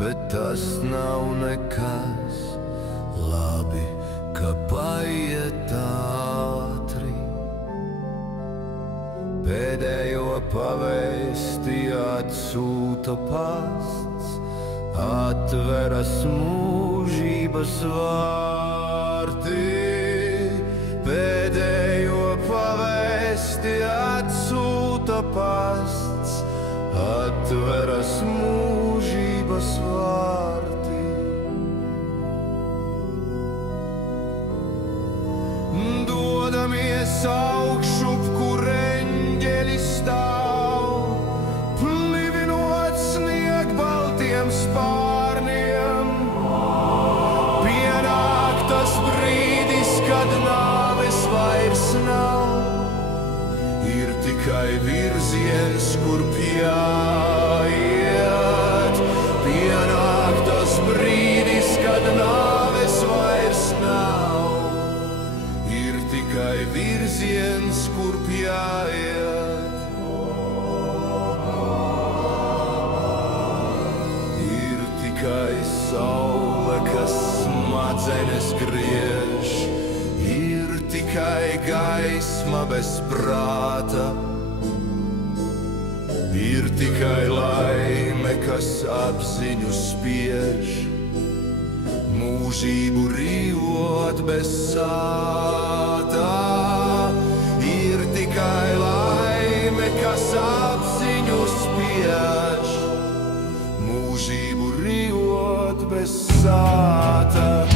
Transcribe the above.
bet tas nav nekas. Labi, ka paiet ātri. Pēdējo pavēsti atsūta pasts, atveras mūžības vārti. Pēdējo pavēsti atsūta pasts, atveras mūžības vārti. Dodamies augšup, kur eņģeļi stāv, plivinot sniegbaltiem spārniem. Pienāk tas brīdis, kad nāves vairs nav, ir tikai virziens, kurp jāiet. Pienāk tas brīdis, kad nāves vairs nav, ir tikai virziens, kurp jāiet. Ir tikai saule, kas smadzenes griež, ir tikai gaisma bez prāta, ir tikai laime, kas apziņu spiež, mūžību rīvot bez sāta. Ir tikai laime, kas apziņu spiež, mūžību rīvot bez sāta.